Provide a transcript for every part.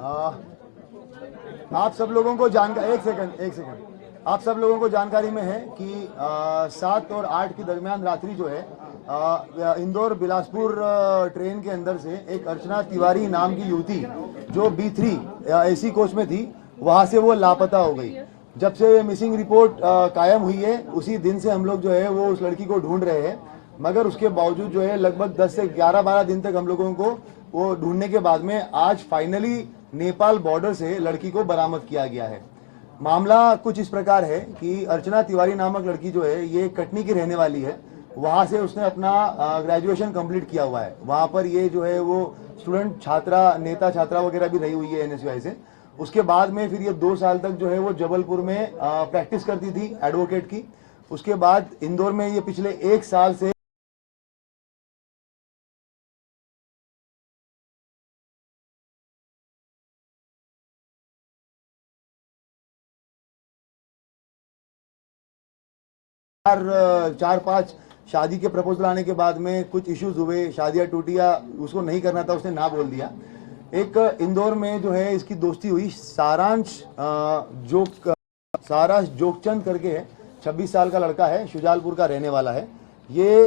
आ, आप सब लोगों को जानकारी एक सेकंड आप सब लोगों को जानकारी में है कि 7 और 8 के दरमियान रात्रि जो है इंदौर बिलासपुर ट्रेन के अंदर से एक अर्चना तिवारी नाम की युवती जो B3 AC कोच में थी, वहां से वो लापता हो गई। जब से ये मिसिंग रिपोर्ट कायम हुई है उसी दिन से हम लोग जो है वो उस लड़की को ढूंढ रहे हैं, मगर उसके बावजूद जो है लगभग 10 से 11-12 दिन तक हम लोगों को वो ढूंढने के बाद में आज फाइनली नेपाल बॉर्डर से लड़की को बरामद किया गया है। मामला कुछ इस प्रकार है कि अर्चना तिवारी नामक लड़की जो है ये कटनी की रहने वाली है। वहां से उसने अपना ग्रेजुएशन कंप्लीट किया हुआ है। वहां पर ये जो है वो स्टूडेंट छात्रा नेता छात्रा वगैरह भी रही हुई है NSUI से। उसके बाद में फिर ये 2 साल तक जो है वो जबलपुर में प्रैक्टिस करती थी एडवोकेट की। उसके बाद इंदौर में ये पिछले 1 साल से चार पांच शादी के प्रपोजल आने के बाद में कुछ इश्यूज हुए, शादियां टूटी या उसको नहीं करना था, उसने ना बोल दिया। एक इंदौर में जो है इसकी दोस्ती हुई सारांश जोगचंद करके है, 26 साल का लड़का है, शुजालपुर का रहने वाला है। ये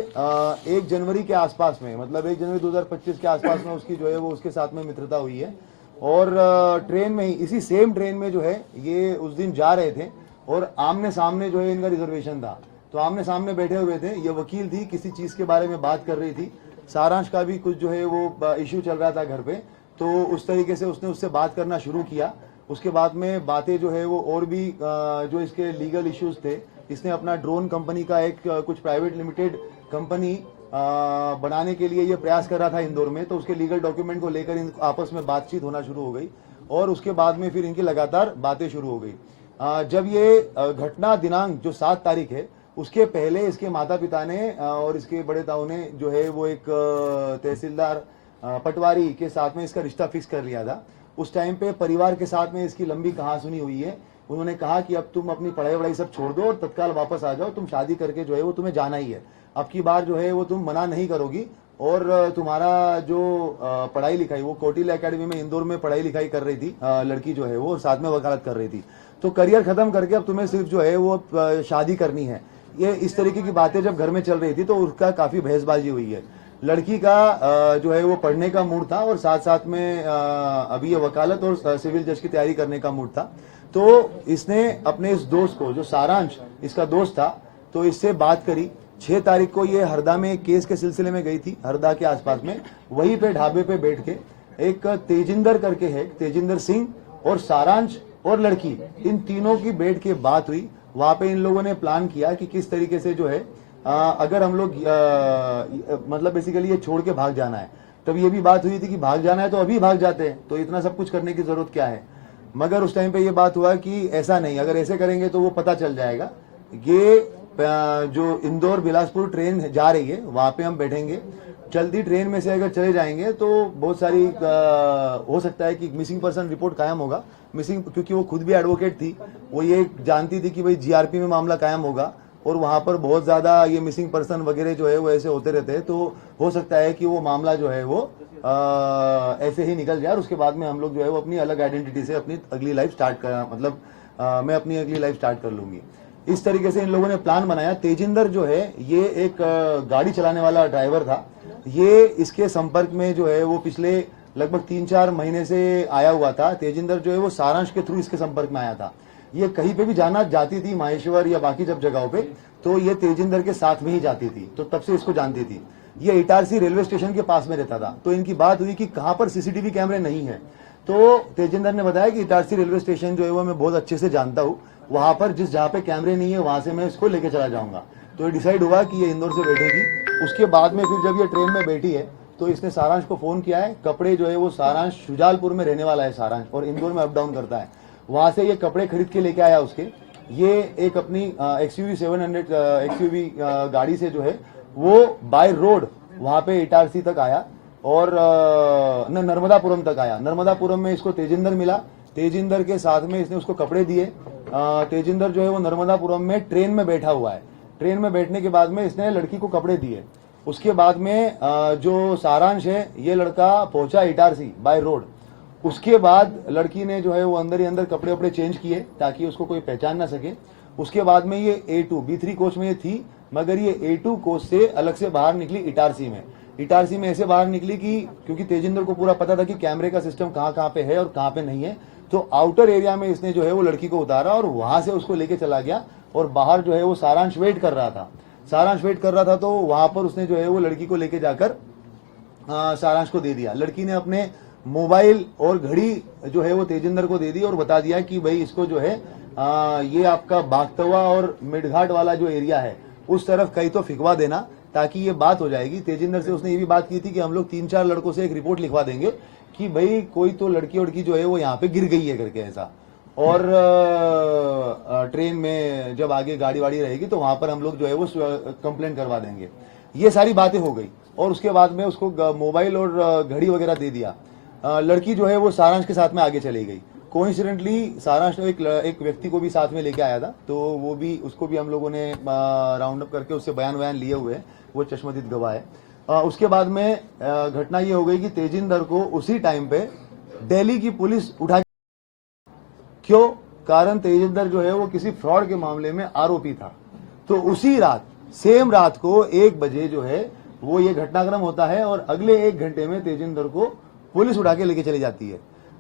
1 जनवरी के आसपास में, मतलब 1 जनवरी 2025 के आसपास में उसकी जो है वो उसके साथ में मित्रता हुई है। और ट्रेन में ही, इसी सेम ट्रेन में जो है ये उस दिन जा रहे थे और आमने सामने जो है इनका रिजर्वेशन था, तो आमने सामने बैठे हुए थे। ये वकील थी, किसी चीज के बारे में बात कर रही थी। सारांश का भी कुछ जो है वो इश्यू चल रहा था घर पे, तो उस तरीके से उसने उससे बात करना शुरू किया। उसके बाद में बातें जो है वो और भी जो इसके लीगल इश्यूज थे, इसने अपना ड्रोन कंपनी का एक कुछ प्राइवेट लिमिटेड कंपनी बनाने के लिए ये प्रयास कर रहा था इंदौर में, तो उसके लीगल डॉक्यूमेंट को लेकर इन आपस में बातचीत होना शुरू हो गई और उसके बाद में फिर इनकी लगातार बातें शुरू हो गई। जब ये घटना दिनांक जो 7 तारीख है, उसके पहले इसके माता पिता ने और इसके बड़े ताऊ ने जो है वो एक तहसीलदार पटवारी के साथ में इसका रिश्ता फिक्स कर लिया था। उस टाइम पे परिवार के साथ में इसकी लंबी कहासुनी हुई है। उन्होंने कहा कि अब तुम अपनी पढ़ाई वढ़ाई सब छोड़ दो और तत्काल वापस आ जाओ, तुम शादी करके जो है वो तुम्हें जाना ही है। अब की बार जो है वो तुम मना नहीं करोगी और तुम्हारा जो पढ़ाई लिखाई, वो कोटिल एकेडमी में इंदौर में पढ़ाई लिखाई कर रही थी लड़की जो है वो, साथ में वकालत कर रही थी, तो करियर खत्म करके अब तुम्हें सिर्फ जो है वो शादी करनी है। ये इस तरीके की बातें जब घर में चल रही थी तो उसका काफी बहसबाजी हुई है। लड़की का जो है वो पढ़ने का मूड था और साथ साथ में अभी ये वकालत और सिविल जज की तैयारी करने का मूड था। तो इसने अपने इस दोस्त को, जो सारांश इसका दोस्त था, तो इससे बात करी। 6 तारीख को ये हरदा में केस के सिलसिले में गई थी, हरदा के आसपास में। वहीं पे ढाबे पे बैठ के एक तेजिंदर करके है, तेजिंदर सिंह और सारांश और लड़की, इन तीनों की बैठ के बात हुई। वहां पे इन लोगों ने प्लान किया कि किस तरीके से जो है अगर हम लोग मतलब बेसिकली ये छोड़ के भाग जाना है। तब ये भी बात हुई थी कि भाग जाना है तो अभी भाग जाते हैं, तो इतना सब कुछ करने की जरूरत क्या है। मगर उस टाइम पे ये बात हुआ कि ऐसा नहीं, अगर ऐसे करेंगे तो वो पता चल जाएगा। ये जो इंदौर बिलासपुर ट्रेन जा रही है वहां पे हम बैठेंगे, चलती ट्रेन में से अगर चले जाएंगे तो बहुत सारी हो सकता है कि मिसिंग पर्सन रिपोर्ट कायम होगा। मिसिंग, क्योंकि वो खुद भी एडवोकेट थी, वो ये जानती थी कि भाई GRP में मामला कायम होगा और वहां पर बहुत ज्यादा ये मिसिंग पर्सन वगैरह जो है वो ऐसे होते रहते हैं, तो हो सकता है कि वो मामला जो है वो ऐसे ही निकल जाए और उसके बाद में हम लोग जो है वो अपनी अलग आइडेंटिटी से अपनी अगली लाइफ स्टार्ट कर, मतलब मैं अपनी अगली लाइफ स्टार्ट कर लूंगी। इस तरीके से इन लोगों ने प्लान बनाया। तेजिंदर जो है ये एक गाड़ी चलाने वाला ड्राइवर था। ये इसके संपर्क में जो है वो पिछले लगभग 3-4 महीने से आया हुआ था। तेजिंदर जो है वो सारांश के थ्रू इसके संपर्क में आया था। ये कहीं पे भी जाना जाती थी, माहेश्वर या बाकी जब जगहों पे, तो ये तेजिंदर के साथ में ही जाती थी, तो तब से इसको जानती थी। ये इटारसी रेलवे स्टेशन के पास में रहता था, तो इनकी बात हुई कि कहां पर CCTV कैमरे नहीं है। तो तेजिंदर ने बताया कि इटारसी रेलवे स्टेशन जो है वो मैं बहुत अच्छे से जानता हूँ, वहां पर जहाँ पे कैमरे नहीं है वहां से मैं इसको लेके चला जाऊंगा। तो ये डिसाइड हुआ कि ये इंदौर से बैठेगी। उसके बाद में फिर जब ये ट्रेन में बैठी है तो इसने सारांश को फोन किया है। कपड़े जो है वो सारांश शुजालपुर में रहने वाला है सारांश, और इंदौर में अप डाउन करता है। वहां से ये कपड़े खरीद के लेके आया उसके। ये एक अपनी XUV 700 XUV गाड़ी से जो है वो बाय रोड वहां पे इटारसी तक आया और नर्मदापुरम तक आया। नर्मदापुरम में इसको तेजिंदर मिला। तेजिंदर के साथ में इसने उसको कपड़े दिए। तेजिंदर जो है वो नर्मदापुरम में ट्रेन में बैठा हुआ है। ट्रेन में बैठने के बाद में इसने लड़की को कपड़े दिए। उसके बाद में जो सारांश है, ये लड़का पहुंचा इटारसी बाय रोड उसके बाद लड़की ने जो है वो अंदर ही अंदर कपड़े वपड़े चेंज किए ताकि उसको कोई पहचान ना सके। उसके बाद में ये A2 B3 कोच में ये थी, मगर ये A2 कोच से अलग से बाहर निकली इटारसी में। इटारसी में ऐसे बाहर निकली कि क्योंकि तेजिंदर को पूरा पता था कि कैमरे का सिस्टम कहाँ पे है और कहाँ पे नहीं है, तो आउटर एरिया में इसने जो है वो लड़की को उतारा और वहां से उसको लेके चला गया। और बाहर जो है वो सारांश वेट कर रहा था, तो वहां पर उसने जो है वो लड़की को लेके जाकर सारांश को दे दिया। लड़की ने अपने मोबाइल और घड़ी जो है वो तेजिंदर को दे दी और बता दिया कि भाई इसको जो है ये आपका बागतवा और मिडघाट वाला जो एरिया है उस तरफ कहीं तो फिकवा देना, ताकि ये बात हो जाएगी। तेजिंदर से उसने ये भी बात की थी कि हम लोग 3-4 लड़कों से एक रिपोर्ट लिखवा देंगे कि भाई कोई तो लड़की जो है वो यहाँ पे गिर गई है करके ऐसा। और ट्रेन में जब आगे गाड़ी वाड़ी रहेगी तो वहां पर हम लोग जो है वो कंप्लेंट करवा देंगे। ये सारी बातें हो गई और उसके बाद में उसको मोबाइल और घड़ी वगैरह दे दिया। लड़की जो है वो सारांश के साथ में आगे चली गई। कोइंसिडेंटली सारांश ने एक व्यक्ति को भी साथ में लेके आया था, तो वो भी उसको भी हम लोगों ने राउंड अप करके उससे बयान लिए हुए हैं, वो चश्मदीद गवाह है। उसके बाद में घटना ये हो गई कि तेजिंदर को उसी टाइम पे दिल्ली की पुलिस उठा, क्यों? कारण तेजिंदर जो है वो किसी फ्रॉड के मामले में आरोपी था। तो उसी रात, सेम रात को 1 बजे जो है वो ये घटनाक्रम होता है और अगले 1 घंटे में तेजिंदर को पुलिस उठा के लेके चली जाती है।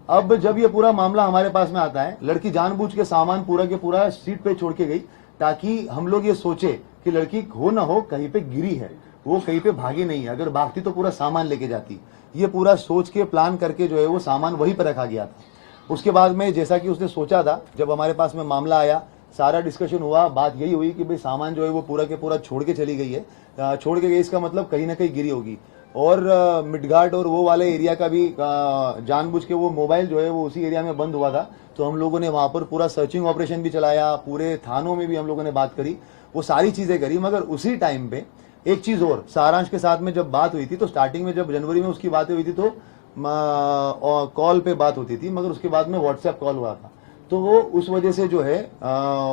अब जब ये पूरा मामला हमारे पास में आता है, लड़की जानबूझ के सामान पूरा के पूरा सीट पे छोड़ के गई ताकि हम लोग ये सोचे कि लड़की हो ना हो कहीं पे गिरी है, वो कहीं पे भागी नहीं है। अगर भागती तो पूरा सामान लेके जाती। ये पूरा सोच के प्लान करके जो है वो सामान वहीं पर रखा गया था। उसके बाद में जैसा कि उसने सोचा था, जब हमारे पास में मामला आया, सारा डिस्कशन हुआ, बात यही हुई कि भाई सामान जो है वो पूरा के पूरा छोड़ के चली गई है। छोड़ के गई इसका मतलब कहीं ना कहीं गिरी होगी। और मिडघाट और वो वाले एरिया का भी जानबूझ के वो मोबाइल जो है वो उसी एरिया में बंद हुआ था, तो हम लोगों ने वहां पर पूरा सर्चिंग ऑपरेशन भी चलाया, पूरे थानों में भी हम लोगों ने बात करी, वो सारी चीजें करी। मगर उसी टाइम पे एक चीज और, सारांश के साथ में जब बात हुई थी तो स्टार्टिंग में जब जनवरी में उसकी बातें हुई थी तो कॉल पे बात होती थी, मगर उसके बाद में व्हाट्सएप कॉल हुआ था। तो वो उस वजह से जो है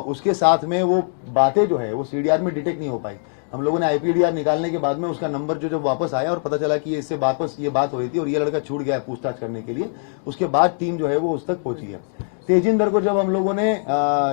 उसके साथ में वो बातें जो है वो सीडीआर में डिटेक्ट नहीं हो पाई। हम लोगों ने आईपीडीआर निकालने के बाद में उसका नंबर जो जब वापस आया और पता चला कि इससे वापस ये बात हो रही थी और ये लड़का छूट गया है पूछताछ करने के लिए, उसके बाद टीम जो है वो उस तक पहुंची है। तेजिंदर को जब हम लोगों ने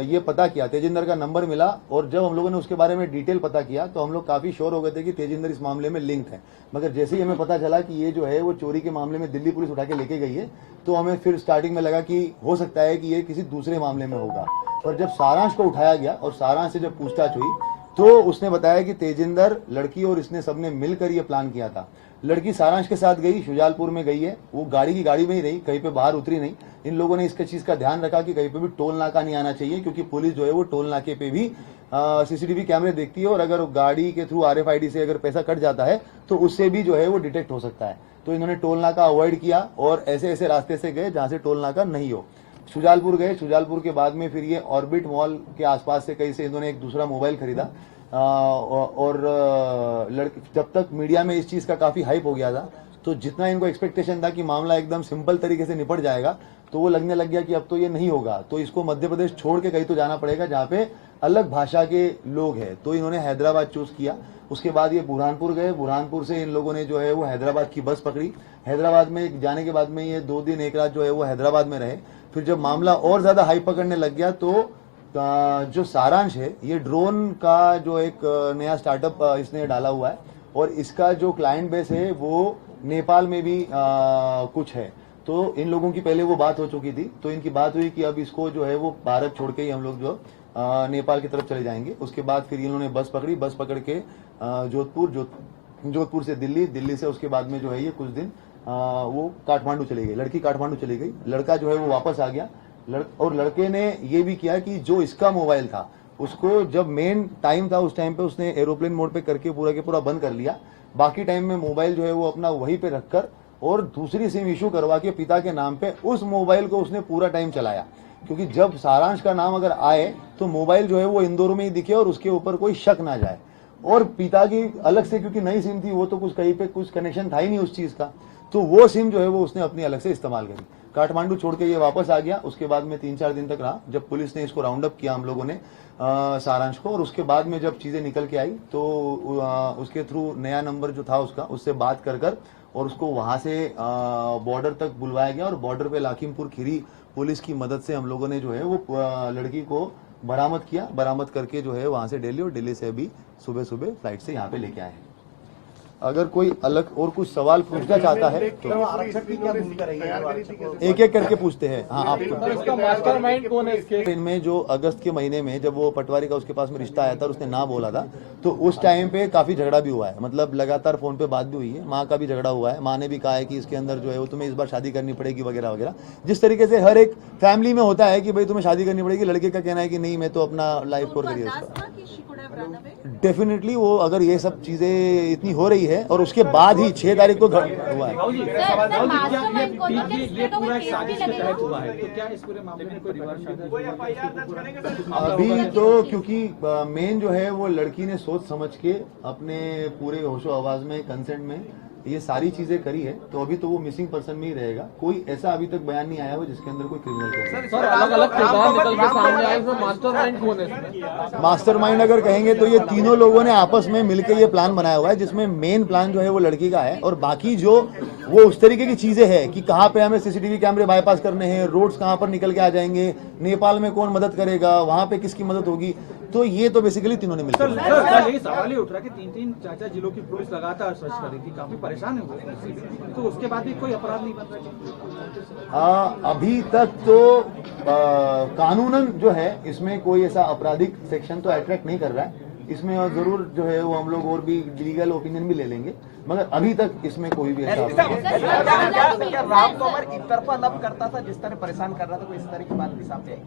ये पता किया, तेजिंदर का नंबर मिला और जब हम लोगों ने उसके बारे में डिटेल पता किया तो हम लोग काफी श्योर हो गए थे कि तेजिंदर इस मामले में लिंक्ड है। मगर जैसे ही हमें पता चला कि ये जो है वो चोरी के मामले में दिल्ली पुलिस उठा के लेके गई है, तो हमें फिर स्टार्टिंग में लगा कि हो सकता है कि ये किसी दूसरे मामले में होगा। पर जब सारांश को उठाया गया और सारांश से जब पूछताछ हुई तो उसने बताया कि तेजिंदर, लड़की और इसने सबने मिलकर ये प्लान किया था। लड़की सारांश के साथ गई, शुजालपुर में गई है, वो गाड़ी की गाड़ी में ही रही, कहीं पे बाहर उतरी नहीं। इन लोगों ने इसका चीज का ध्यान रखा कि कहीं पे भी टोल नाका नहीं आना चाहिए, क्योंकि पुलिस जो है वो टोल नाके पे भी सीसीटीवी कैमरे देखती है और अगर गाड़ी के थ्रू RFID से अगर पैसा कट जाता है तो उससे भी जो है वो डिटेक्ट हो सकता है। तो इन्होंने टोल नाका अवॉइड किया और ऐसे ऐसे रास्ते से गए जहां से टोल नाका नहीं हो। शुजालपुर गए, शुजालपुर के बाद में फिर ये ऑर्बिट मॉल के आसपास से कहीं से इन्होंने एक दूसरा मोबाइल खरीदा। और लड़के, जब तक मीडिया में इस चीज का काफी हाइप हो गया था, तो जितना इनको एक्सपेक्टेशन था कि मामला एकदम सिंपल तरीके से निपट जाएगा, तो वो लगने लग गया कि अब तो ये नहीं होगा, तो इसको मध्य प्रदेश छोड़ के कहीं तो जाना पड़ेगा जहाँ पे अलग भाषा के लोग हैं। तो इन्होंने हैदराबाद चूज किया। उसके बाद ये बुरहानपुर गए, बुरहानपुर से इन लोगों ने जो है वो हैदराबाद की बस पकड़ी। हैदराबाद में जाने के बाद में ये 2 दिन 1 रात जो है वो हैदराबाद में रहे। फिर जब मामला और ज्यादा हाइप पकड़ने लग गया तो जो सारांश है, ये ड्रोन का जो एक नया स्टार्टअप इसने डाला हुआ है और इसका जो क्लाइंट बेस है वो नेपाल में भी कुछ है। तो इन लोगों की पहले वो बात हो चुकी थी, तो इनकी बात हुई कि अब इसको जो है वो भारत छोड़ के ही हम लोग जो नेपाल की तरफ चले जाएंगे। उसके बाद फिर इन्होंने बस पकड़ी, बस पकड़ के जोधपुर से दिल्ली, दिल्ली से उसके बाद में जो है ये कुछ दिन वो काठमांडू चली गई, लड़की काठमांडू चली गई, लड़का जो है वो वापस आ गया। और लड़के ने ये भी किया कि जो इसका मोबाइल था उसको जब मेन टाइम था उस टाइम पे उसने एरोप्लेन मोड पे करके पूरा के पूरा बंद कर लिया। बाकी टाइम में मोबाइल जो है वो अपना वहीं पे रखकर और दूसरी सिम इशू करवा के पिता के नाम पे उस मोबाइल को उसने पूरा टाइम चलाया, क्योंकि जब सारांश का नाम अगर आए तो मोबाइल जो है वो इंदौर में ही दिखे और उसके ऊपर कोई शक ना जाए। और पिता की अलग से, क्योंकि नई सिम थी, वो तो कुछ कहीं पे कुछ कनेक्शन था ही नहीं उस चीज का, तो वो सिम जो है वो उसने अपनी अलग से इस्तेमाल करी। काठमांडू छोड़ के ये वापस आ गया। उसके बाद में 3-4 दिन तक रहा, जब पुलिस ने इसको राउंड अप किया हम लोगों ने सारांश को, और उसके बाद में जब चीजें निकल के आई तो उसके थ्रू नया नंबर जो था उसका, उससे बात कर और उसको वहां से बॉर्डर तक बुलवाया गया और बॉर्डर पे लाखीमपुर खीरी पुलिस की मदद से हम लोगों ने जो है वो लड़की को बरामद किया। बरामद करके जो है वहां से दिल्ली और दिल्ली से अभी सुबह सुबह फ्लाइट से यहाँ पे लेके आए हैं। अगर कोई अलग और कुछ सवाल पूछना चाहता है तो आरक्षक की क्या भूमिका रही है? एक एक करके पूछते हैं। हाँ, आप इसका मास्टरमाइंड कौन है इसके? इनमें जो अगस्त के महीने में जब वो पटवारी का उसके पास में रिश्ता आया था और उसने ना बोला था, तो उस टाइम पे काफी झगड़ा भी हुआ है। मतलब लगातार फोन पे बात भी हुई है, माँ का भी झगड़ा हुआ है। माँ ने भी कहा है कि इसके अंदर जो है वो तुम्हें इस बार शादी करनी पड़ेगी वगैरह वगैरह। जिस तरीके से हर एक फैमिली में होता है कि भाई तुम्हें शादी करनी पड़ेगी, लड़के का कहना है कि नहीं मैं तो अपना लाइफ कोर करिए उसका। डेफिनेटली वो अगर ये सब चीजें इतनी हो रही है और उसके बाद ही 6 तारीख को हुआ है। ये पूरा एक साजिश के तहत हुआ है, तो क्या इस पूरे मामले में कोई रिवर्स? अभी तो क्योंकि मेन जो है वो लड़की ने सोच समझ के अपने पूरे होशो आवाज में कंसेंट में ये सारी चीजें करी है, तो अभी तो वो मिसिंग पर्सन में ही रहेगा। कोई ऐसा अभी तक बयान नहीं आया हुआ जिसके अंदर कोई क्रिमिनल केस है। सर अलग-अलग किरदार निकल के सामने आए, तो मास्टरमाइंड कौन है इसमें? मास्टरमाइंड अगर कहेंगे तो ये तीनों लोगों ने आपस में मिलकर ये प्लान बनाया हुआ है, जिसमें मेन प्लान जो है वो लड़की का है और बाकी जो वो उस तरीके की चीजें हैं कि कहाँ पे हमें सीसीटीवी कैमरे बाईपास करने हैं, रोड्स कहाँ पर निकल के आ जाएंगे, नेपाल में कौन मदद करेगा, वहाँ पे किसकी मदद होगी, तो ये तो बेसिकली तीनों ने मिलकर ये सवाल ही उठ रहा है कि 3-3 4-4 जिलों की पुलिस लगातार सर्च कर रही थी, काफी परेशान हुए, तो उसके बाद भी कोई अपराध नहीं बन रहा। अभी तक तो कानूनन जो है इसमें कोई ऐसा आपराधिक सेक्शन तो अट्रैक्ट नहीं कर रहा है। इसमें और जरूर जो है वो हम लोग और भी लीगल ओपिनियन भी ले लेंगे, मगर अभी तक इसमें कोई भी ऐसा राम तोमर एक तरफा लब करता था, जिस तरह परेशान कर रहा था, कोई इस तरह की बात भी सामने आई?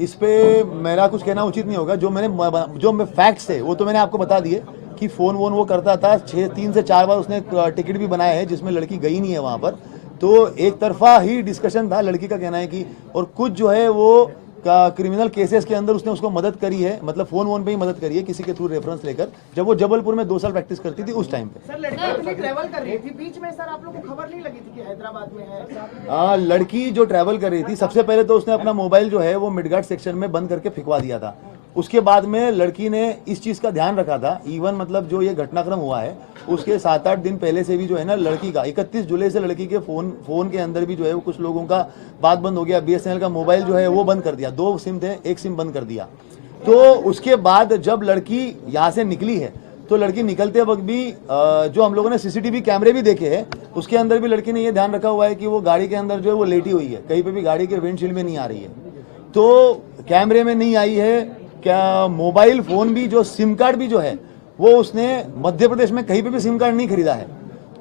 इस पे मेरा कुछ कहना उचित नहीं होगा। जो फैक्ट्स थे वो तो मैंने आपको बता दिए कि फोन वोन वो करता था। 3 से 4 बार उसने टिकट भी बनाया है जिसमें लड़की गई नहीं है वहां पर, तो एक तरफा ही डिस्कशन था। लड़की का कहना है कि और कुछ जो है वो क्रिमिनल केसेस के अंदर उसने उसको मदद करी है, मतलब फोन वोन पे ही मदद करी है किसी के थ्रू रेफरेंस लेकर, जब वो जबलपुर में 2 साल प्रैक्टिस करती थी उस टाइम पे। सर लड़की अपनी ट्रैवल कर रही थी बीच में, सर आप लोगों को खबर नहीं लगी थी कि हैदराबाद में है? लड़की जो ट्रैवल कर रही थी, सबसे पहले तो उसने अपना मोबाइल जो है वो मिडगार्ड सेक्शन में बंद करके फिकवा दिया था। उसके बाद में लड़की ने इस चीज का ध्यान रखा था, इवन मतलब जो ये घटनाक्रम हुआ है उसके 7-8 दिन पहले से भी जो है ना, लड़की का 31 जुलाई से लड़की के फोन के अंदर भी जो है वो कुछ लोगों का बात बंद हो गया। BSNL का मोबाइल जो है वो बंद कर दिया, 2 सिम थे, 1 सिम बंद कर दिया। तो उसके बाद जब लड़की यहाँ से निकली है, तो लड़की निकलते वक्त भी जो हम लोगों ने CCTV कैमरे भी देखे हैं, उसके अंदर भी लड़की ने ये ध्यान रखा हुआ है कि वो गाड़ी के अंदर जो है वो लेटी हुई है, कहीं पे भी गाड़ी के विंडशील्ड में नहीं आ रही है, तो कैमरे में नहीं आई है। क्या मोबाइल फोन भी जो सिम कार्ड भी जो है वो उसने मध्य प्रदेश में कहीं पे भी सिम कार्ड नहीं खरीदा है,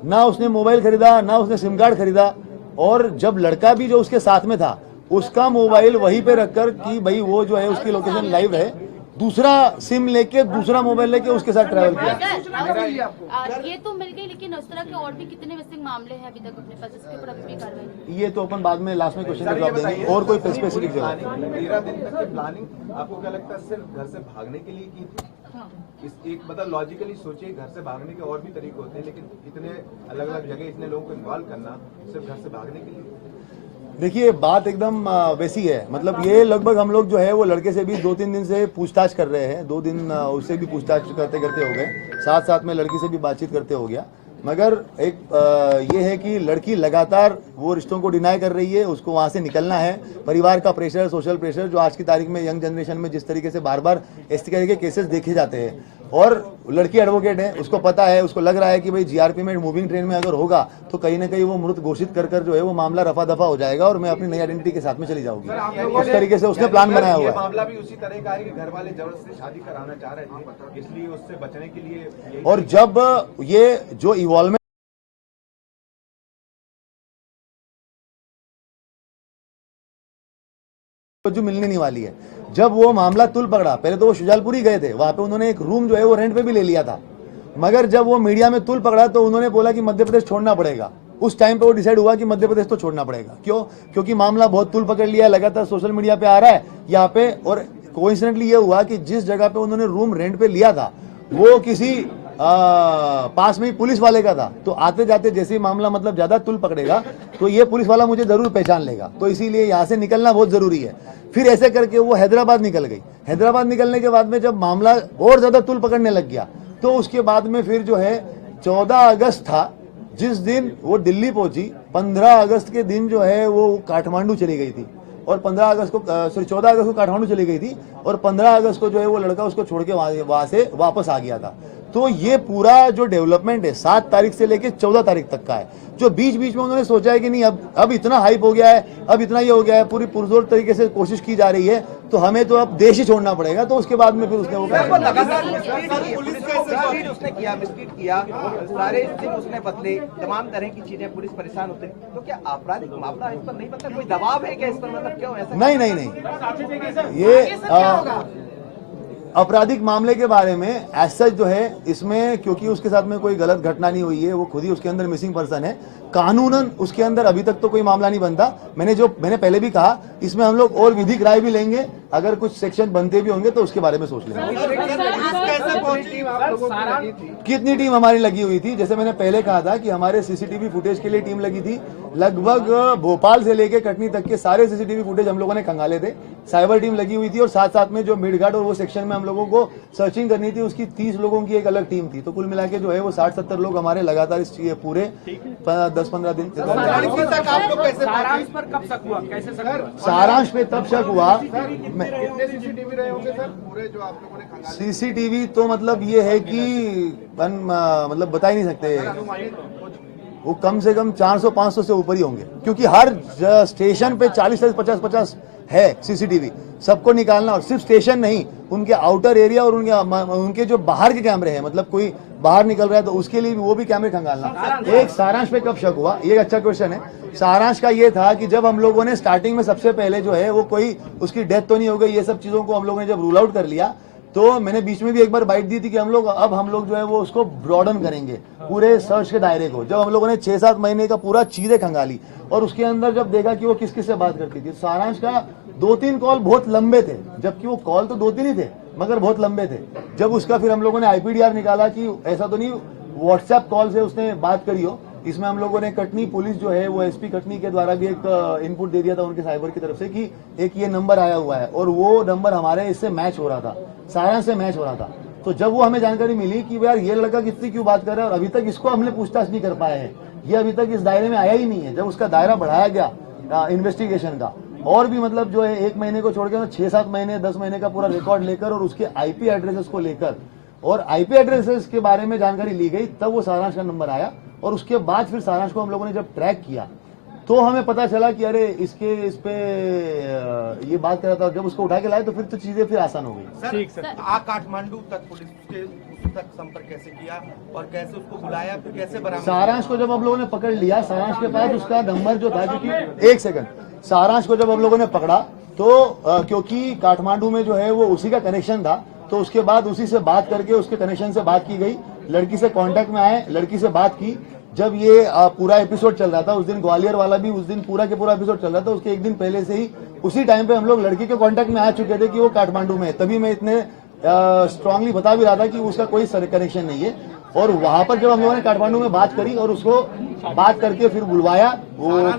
ना उसने मोबाइल खरीदा ना उसने सिम कार्ड खरीदा। और जब लड़का भी जो उसके साथ में था उसका मोबाइल वहीं पे रखकर कि भाई वो जो है उसकी लोकेशन लाइव रहे, दूसरा सिम लेके दूसरा मोबाइल लेके उसके साथ ट्रैवल किया। ये तो मिल गई, लेकिन उस तरह के और भी कितने मिसिंग मामले हैं अभी तक अपने पास, इसके ऊपर अभी भी कार्रवाई? ये तो अपन बाद में लास्ट में क्वेश्चन का जवाब देंगे। और कोई स्पेसिफिक जवाब? 13 दिन तक की प्लानिंग आपको क्या लगता है सिर्फ घर से भागने के लिए की थी? इस एक मतलब लॉजिकली सोचिए, घर से भागने के और भी तरीके होते हैं, लेकिन इतने अलग अलग जगह इतने लोगों को इन्वॉल्व करना सिर्फ घर से भागने के लिए? देखिए बात एकदम वैसी है, मतलब ये लगभग हम लोग जो है वो लड़के से भी 2-3 दिन से पूछताछ कर रहे हैं, 2 दिन उससे भी पूछताछ करते करते हो गए, साथ साथ में लड़की से भी बातचीत करते हो गया। मगर एक ये है कि लड़की लगातार वो रिश्तों को डिनाई कर रही है, उसको वहाँ से निकलना है। परिवार का प्रेशर, सोशल प्रेशर जो आज की तारीख में यंग जनरेशन में जिस तरीके से बार बार इस तरह के केसेस देखे जाते हैं, और लड़की एडवोकेट है, उसको पता है, उसको लग रहा है कि भाई GRP में मूविंग ट्रेन में अगर होगा तो कहीं ना कहीं वो मृत घोषित कर जो है वो मामला रफा दफा हो जाएगा और मैं अपनी नई आइडेंटिटी के साथ में चली जाऊंगी। उस तरीके से उसने प्लान बनाया हुआ है। मामला भी उसी तरह का है कि घर वाले जबरदस्ती शादी कराना चाह रहे थे, इसलिए उससे बचने के लिए। और जब ये जो इवॉल्वमेंट जो मिलने नहीं वाली है, जब वो मामला तुल पकड़ा, पहले तो वो शुजालपुर ही गए थे, वहां पे उन्होंने एक रूम जो है वो रेंट पे भी ले लिया था, मगर जब वो मीडिया में तुल पकड़ा तो उन्होंने बोला कि मध्य प्रदेश छोड़ना पड़ेगा। उस टाइम पे वो डिसाइड हुआ कि मध्य प्रदेश तो छोड़ना पड़ेगा। क्यों? क्योंकि मामला बहुत तुल पकड़ लिया, लगातार सोशल मीडिया पे आ रहा है यहाँ पे। और कोइंसिडेंटली ये हुआ कि जिस जगह पे उन्होंने रूम रेंट पे लिया था वो किसी पास में ही पुलिस वाले का था, तो आते जाते जैसे ही मामला मतलब ज्यादा तुल पकड़ेगा तो ये पुलिस वाला मुझे जरूर पहचान लेगा, तो इसीलिए यहाँ से निकलना बहुत जरूरी है। फिर ऐसे करके वो हैदराबाद निकल गई। हैदराबाद निकलने के बाद में जब मामला और ज्यादा तुल पकड़ने लग गया तो उसके बाद में फिर जो है 14 अगस्त था, जिस दिन वो दिल्ली पहुंची 15 अगस्त के दिन जो है वो काठमांडू चली गई थी और 15 अगस्त को 14 अगस्त को काठमांडू चली गई थी और 15 अगस्त को जो है वो लड़का उसको छोड़ के वहां से वापस आ गया था। तो ये पूरा जो डेवलपमेंट है 7 तारीख से लेके 14 तारीख तक का है, जो बीच बीच में उन्होंने सोचा है कि नहीं अब इतना हाइप हो गया है, अब इतना ये हो गया है, पूरी पुरजोर तरीके से कोशिश की जा रही है, तो हमें तो अब देश ही छोड़ना पड़ेगा। तो उसके बाद में फिर उसने वो वो लगातार मिसलीड उसने किया, मिसलीड किया, सारे दिन उसने बदले, तमाम तरह की चीजें, पुलिस परेशान होती। तो क्या आपराधिक मामला इस पर नहीं बनता? कोई दबाव है क्या इस पर? मतलब क्यों ऐसा? नहीं, ये आपराधिक मामले के बारे में एज सच जो है इसमें, क्योंकि उसके साथ में कोई गलत घटना नहीं हुई है, वो खुद ही उसके अंदर मिसिंग पर्सन है, कानूनन उसके अंदर अभी तक तो कोई मामला नहीं बनता। मैंने पहले भी कहा, इसमें हम लोग और विधिक राय भी लेंगे, अगर कुछ सेक्शन बनते भी होंगे तो उसके बारे में सोच लेंगे। कितनी टीम हमारी लगी हुई थी? जैसे मैंने पहले कहा था कि हमारे सीसीटीवी फुटेज के लिए टीम लगी थी, लगभग भोपाल से लेके कटनी तक के सारे सीसीटीवी फुटेज हम लोगों ने खंगाले थे, साइबर टीम लगी हुई थी और साथ साथ में जो मिडघाट और वो सेक्शन में हम लोगों को सर्चिंग करनी थी उसकी 30 लोगों की एक अलग टीम थी। तो कुल मिला के जो है वो 60-70 लोग हमारे लगातार इस पूरे 10-15 दिन। सारांश पर कब शक हुआ, कैसे शक हुआ? सारांश पे तब शक हुआ, कितने सीसीटीवी रहे होंगे सर पूरे जो आप लोगों ने खंगाले? सीसीटीवी तो मतलब ये है कि मतलब बता ही नहीं सकते, वो कम से कम 400-500 से ऊपर ही होंगे, क्योंकि हर स्टेशन पे 40-50 है सीसीटीवी, सबको निकालना। और सिर्फ स्टेशन नहीं, उनके आउटर एरिया और उनके जो बाहर के कैमरे हैं, मतलब कोई बाहर निकल रहा है तो उसके लिए भी वो भी कैमरे खंगालना। एक सारांश पे कब शक हुआ, ये अच्छा क्वेश्चन है। सारांश का ये था कि जब हम लोगों ने स्टार्टिंग में सबसे पहले जो है वो कोई उसकी डेथ तो नहीं हो गई, ये सब चीजों को हम लोगों ने जब रूल आउट कर लिया, तो मैंने बीच में भी एक बार बाइट दी थी कि हम लोग जो है वो उसको ब्रॉडन करेंगे पूरे सर्च के दायरे को। जब हम लोगों ने 6-7 महीने का पूरा चीजें खंगाली और उसके अंदर जब देखा कि वो किस किस से बात करती थी, सारांश का 2-3 कॉल बहुत लंबे थे, जबकि वो कॉल तो 2-3 ही थे मगर बहुत लंबे थे। जब उसका फिर हम लोगों ने IPDR निकाला कि ऐसा तो नहीं व्हाट्सएप कॉल से उसने बात करी हो, इसमें हम लोगों ने कटनी पुलिस जो है वो SP कटनी के द्वारा भी एक इनपुट दे दिया था उनके साइबर की तरफ से कि एक ये नंबर आया हुआ है और वो नंबर हमारे इससे मैच हो रहा था, सारांश से मैच हो रहा था। तो जब वो हमें जानकारी मिली कि यार ये लड़का कितनी क्यों बात कर रहा है और अभी तक इसको हमने पूछताछ नहीं कर पाया है, ये अभी तक इस दायरे में आया ही नहीं है। जब उसका दायरा बढ़ाया गया इन्वेस्टिगेशन का, और भी मतलब जो है 1 महीने को छोड़ के 6-7 महीने 10 महीने का पूरा रिकॉर्ड लेकर और उसके IP एड्रेसेस को लेकर और IP एड्रेसेस के बारे में जानकारी ली गई, तब वो सारांश का नंबर आया। और उसके बाद फिर सारांश को हम लोगों ने जब ट्रैक किया तो हमें पता चला कि अरे इस पे ये बात कर रहा था। जब उसको उठा के लाए तो फिर तो चीजें फिर आसान हो गई। ठीक सर, काठमांडू तक पुलिस के तक संपर्क कैसे किया और कैसे उसको बुलाया, फिर कैसे बरामद? सारांश को जब हम लोगों ने पकड़ लिया, सारांश के पास उसका नंबर जो था, क्योंकि 1 सेकंड, सारांश को जब हम लोगों ने पकड़ा तो क्योंकि काठमांडू में जो है वो उसी का कनेक्शन था, तो उसके बाद उसी से बात करके उसके कनेक्शन से बात की गई, लड़की से कांटेक्ट में आए, लड़की से बात की। जब ये पूरा एपिसोड चल रहा था उस दिन ग्वालियर वाला भी, उस दिन पूरा के पूरा एपिसोड चल रहा था, उसके एक दिन पहले से ही उसी टाइम पे हम लोग लड़की के कांटेक्ट में आ चुके थे कि वो काठमांडू में है। तभी मैं इतने स्ट्रांगली बता भी रहा था कि उसका कोई कनेक्शन नहीं है। और वहां पर जब हम लोगों ने काठमांडू में बात करी और उसको बात करके फिर बुलवाया, वो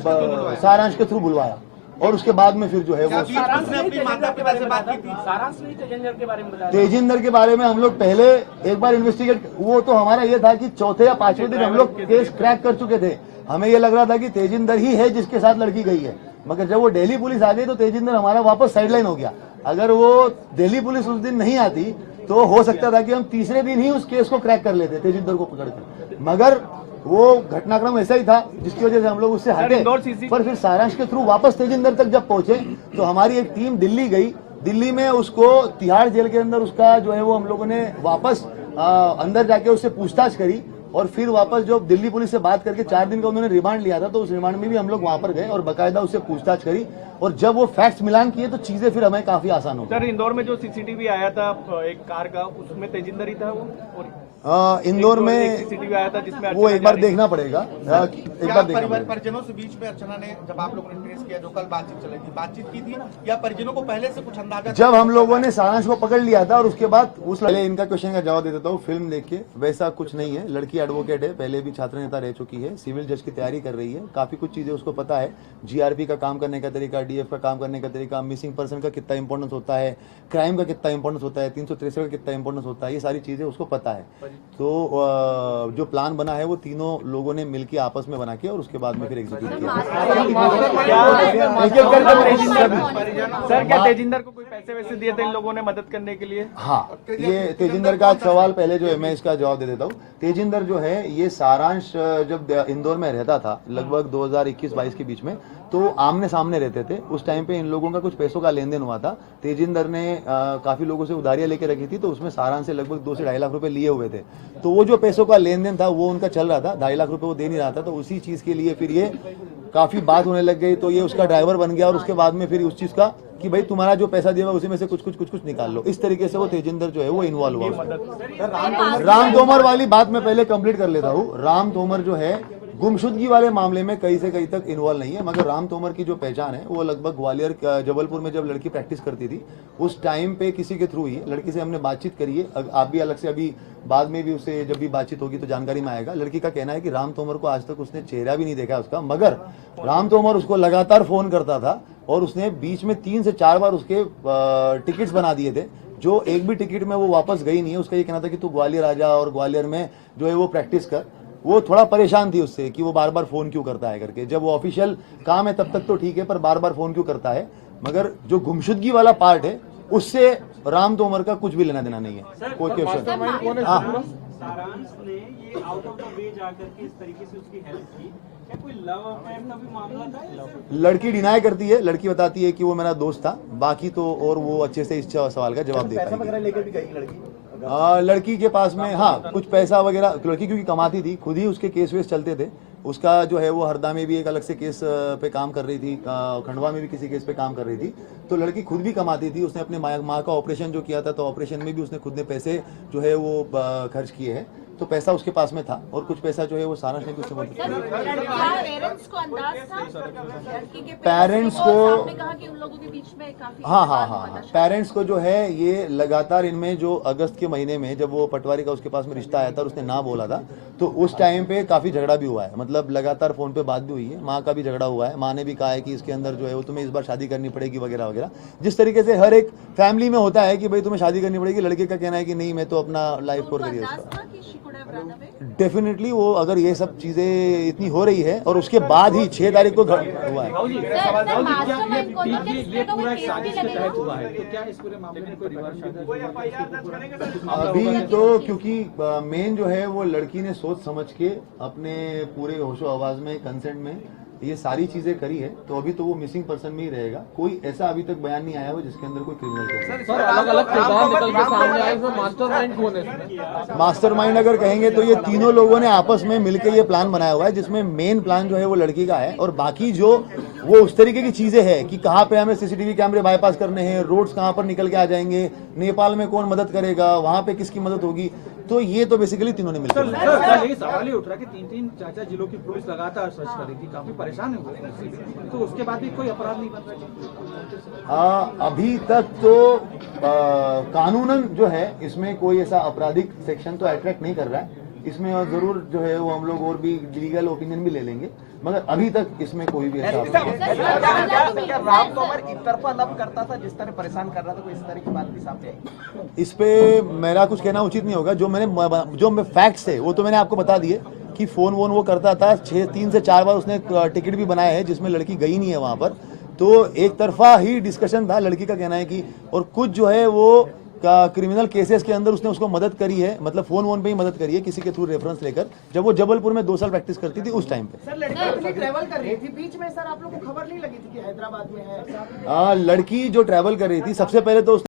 सारांश के थ्रू बुलवाया और उसके बाद में फिर जो है वो सारांश ने अपनी माता पिता से बात की थी, सारांश ने तेजिंदर के बारे में बताया। तेजिंदर के बारे में हम लोग पहले एक बार इन्वेस्टिगेट, वो तो हमारा ये था कि 4थे या 5वें दिन हम लोग केस क्रैक कर चुके थे। हमें ये लग रहा था कि तेजिंदर ही है जिसके साथ लड़की गई है, मगर जब वो दिल्ली पुलिस आ गई तो तेजिंदर हमारा वापस साइडलाइन हो गया। अगर वो दिल्ली पुलिस उस दिन नहीं आती तो हो सकता था कि हम तीसरे दिन ही उस केस को क्रैक कर लेते तेजिंदर को पकड़कर, मगर वो घटनाक्रम ऐसा ही था जिसकी वजह से हम लोग उससे हटे। पर फिर सारांश के थ्रू वापस तेजिंदर तक जब पहुंचे तो हमारी एक टीम दिल्ली गई, दिल्ली में उसको तिहाड़ जेल के अंदर उसका जो है वो हम लोगों ने वापस अंदर जाके उससे पूछताछ करी और फिर वापस जो दिल्ली पुलिस से बात करके 4 दिन का उन्होंने रिमांड लिया था, तो उस रिमांड में भी हम लोग वहां पर गए और बकायदा उससे पूछताछ करी और जब वो फैक्ट्स मिलान किए तो चीजें फिर हमें काफी आसान हो गई। सर, इंदौर में जो CCTV आया था एक कार का, उसमें तेजिंदर ही था वो, और इंदौर में CCTV आया था जिसमें वो एक बार देखना पड़ेगा, एक बार देखना पड़ेगा। परिजनों से बीच में अर्चना ने, जब आप लोगों ने ट्रेस किया, जो कल बातचीत चली थी, बातचीत की थी या परिजनों को पहले से कुछ अंदाजा? जब हम लोगों ने सारांश को पकड़ लिया था और उसके बाद पहले इनका क्वेश्चन का जवाब दे देता हूँ। फिल्म देख के वैसा कुछ नहीं है, लड़की एडवोकेट है, पहले भी छात्र नेता रह चुकी है, सिविल जज की तैयारी कर रही है, काफी कुछ चीजें उसको पता है, GRP का काम करने का तरीका, DF का काम करने का तरीका, मिसिंग पर्सन का कितना इंपॉर्टेंस होता है, क्राइम का कितना इंपॉर्टेंस होता है, 363 का कितना इंपॉर्टेंस होता है, ये सारी चीजें उसको पता है। तो जो प्लान बना है वो तीनों लोगों ने मिलकर आपस में बना के और उसके बाद में फिर एग्जीक्यूट किया। सर क्या तेजिंदर को कोई पैसे वैसे दिए थे इन लोगों ने मदद करने के लिए? हाँ, ये तेजिंदर का सवाल पहले जो है मैं इसका जवाब दे देता हूँ। तेजिंदर जो है ये सारांश जब इंदौर में रहता था लगभग 2021-22 के बीच में, तो आमने सामने रहते थे। उस टाइम पे इन लोगों का कुछ पैसों का लेन देन हुआ था। तेजिंदर ने काफी लोगों से उधारियां लेके रखी थी, तो उसमें सारांश से लगभग 2 से 2.5 लाख रुपए लिए हुए थे। तो वो जो पैसों का लेन देन था वो उनका चल रहा था, 2.5 लाख रुपए वो दे नहीं रहा था। तो उसी चीज के लिए फिर ये काफी बात होने लग गई, तो ये उसका ड्राइवर बन गया और उसके बाद में फिर उस चीज का कि भाई तुम्हारा जो पैसा दिया हुआ उसी में से कुछ निकाल लो। इस तरीके से वो तेजिंदर जो है वो इन्वॉल्व हुआ उसमें। राम तोमर वाली बात मैं पहले कंप्लीट कर लेता हूँ। राम तोमर जो है गुमशुदगी वाले मामले में कहीं से कहीं तक इन्वॉल्व नहीं है, मगर राम तोमर की जो पहचान है वो लगभग ग्वालियर जबलपुर में जब लड़की प्रैक्टिस करती थी उस टाइम पे किसी के थ्रू ही लड़की से हमने बातचीत करी है। आप भी अलग से अभी बाद में भी उससे जब भी बातचीत होगी तो जानकारी में आएगा। लड़की का कहना है कि राम तोमर को आज तक उसने चेहरा भी नहीं देखा उसका, मगर राम तोमर उसको लगातार फोन करता था और उसने बीच में 3 से 4 बार उसके टिकट्स बना दिए थे, जो एक भी टिकट में वो वापस गई नहीं है। उसका ये कहना था कि तू ग्वालियर आ जा और ग्वालियर में जो है वो प्रैक्टिस कर। वो थोड़ा परेशान थी उससे कि वो बार बार फोन क्यों करता है करके। जब वो ऑफिशियल काम है तब तक तो ठीक है, पर बार बार फोन क्यों करता है। मगर जो गुमशुदगी वाला पार्ट है उससे राम तोमर का कुछ भी लेना देना नहीं है। कोई क्वेश्चन? हाँ, सारांश ने ये आउट ऑफ द वे जाकर के इस तरीके से उसकी हेल्प की, क्या कोई लव अफेयर का भी मामला था? लड़की डिनाई करती है, लड़की बताती है कि वो मेरा दोस्त था, बाकी तो और वो अच्छे से इस सवाल का जवाब दे पाएगी। लड़की के पास में हाँ कुछ पैसा वगैरह, लड़की क्योंकि कमाती थी, खुद ही उसके केस वेस चलते थे। उसका जो है वो हरदा में भी एक अलग से केस पे काम कर रही थी, खंडवा में भी किसी केस पे काम कर रही थी। तो लड़की खुद भी कमाती थी। उसने अपने माँ का ऑपरेशन जो किया था, तो ऑपरेशन में भी उसने खुद ने पैसे जो है वो खर्च किए हैं। तो पैसा उसके पास में था और कुछ पैसा जो है वो सारांश ने कुछ मदद किया। पेरेंट्स को अंदाज था लड़की के पेरेंट्स को आपने कहा कि उन लोगों के बीच में काफी हाँ पेरेंट्स को जो है ये लगातार इनमें जो अगस्त के महीने में जब वो पटवारी का उसके पास में रिश्ता आया था और उसने ना बोला था, तो उस टाइम पे काफी झगड़ा भी हुआ है। मतलब लगातार फोन पे बात भी हुई है, माँ का भी झगड़ा हुआ है। माँ ने भी कहा है कि इसके अंदर जो है वो तुम्हें इस बार शादी करनी पड़ेगी वगैरह वगैरह। जिस तरीके से हर एक फैमिली में होता है कि भाई तुम्हें शादी करनी पड़ेगी, लड़के का कहना है कि नहीं मैं तो अपना लाइफ स्कोर करिए उसका। डेफिनेटली वो अगर ये सब चीजें इतनी हो रही है और उसके बाद ही 6 तारीख को हुआ है। ये पूरा एक साजिश के तहत हुआ है, तो क्या इस पूरे मामले में कोई रिवर्स? अभी तो क्योंकि मेन जो है वो लड़की ने सोच समझ के अपने पूरे होशो आवाज में कंसेंट में ये सारी चीजें करी है, तो अभी तो वो मिसिंग पर्सन में ही रहेगा। कोई ऐसा अभी तक बयान नहीं आया हो जिसके अंदर कोई क्रिमिनल केस है। सर अलग-अलग किरदार निकल के सामने आए, तो मास्टरमाइंड कौन है इसमें? मास्टरमाइंड अगर कहेंगे तो ये तीनों लोगों ने आपस में मिलकर ये प्लान बनाया हुआ है, जिसमें मेन प्लान जो है वो लड़की का है और बाकी जो वो उस तरीके की चीजें हैं कि कहाँ पे हमें सीसीटीवी कैमरे बाईपास करने हैं, रोड्स कहाँ पर निकल के आ जाएंगे, नेपाल में कौन मदद करेगा, वहाँ पे किसकी मदद होगी, तो ये तो बेसिकली तीनों ने मिलकर ये सवाल ही उठ रहा कि 3 4 जिलों की पुलिस लगातार सर्च कर रही थी, काफी परेशान है वो, तो उसके बाद भी कोई अपराध नहीं बन रहा। अभी तक तो कानूनन जो है इसमें कोई ऐसा आपराधिक सेक्शन तो अट्रैक्ट नहीं कर रहा है। इसमें और जरूर जो है वो हम लोग और भी लीगल ओपिनियन भी ले लेंगे, मगर अभी तक इसमें कोई भी ऐसा क्या राम तोमर एक तरफा लव करता था, जिस तरह परेशान कर रहा था, कोई इस तरह की बात भी सामने आई? इस पे मेरा कुछ कहना उचित नहीं होगा। जो फैक्ट्स थे वो तो मैंने आपको बता दिए कि फोन वोन वो करता था। 3 से 4 बार उसने टिकट भी बनाया है जिसमें लड़की गई नहीं है वहां पर। तो एक तरफा ही डिस्कशन था, लड़की का कहना है कि, और कुछ जो है वो का क्रिमिनल केसेस के अंदर उसने उसको मदद करी है, मतलब फोन वोन पे ही मदद करी है किसी के थ्रू रेफरेंस लेकर, जब वो जबलपुर में 2 साल प्रैक्टिस करती थी उस टाइम पे। सर लड़की अपनी ट्रैवल कर रही थी बीच में, सर आप लोग को खबर नहीं लगी थी कि हैदराबाद में है? लड़की जो ट्रैवल कर रही थी सबसे पहले तो